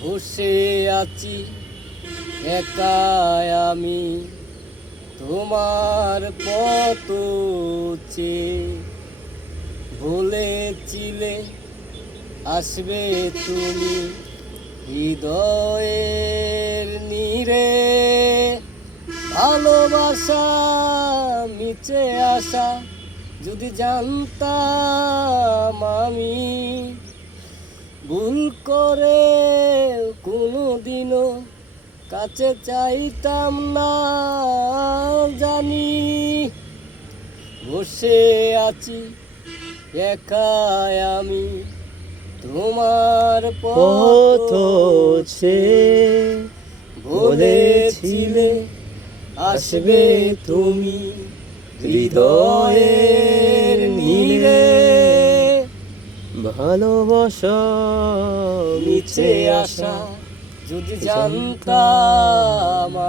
বসে আছি একা আমি তোমার পথ চেয়ে, বলেছিলে আসবে তুমি হৃদয়ের নীরে। ভালোবাসা মিছে আসা যদি জানতাম আমি, ভুল করে কোনোদিনও কাছে চাইতাম না জানি। বসে আছি একা আমি তোমার পথ চেয়ে, বলেছিলে আসবে তুমি হৃদয়ের নীরে। ভালোবাসা মিছে আশা যদি জানতাম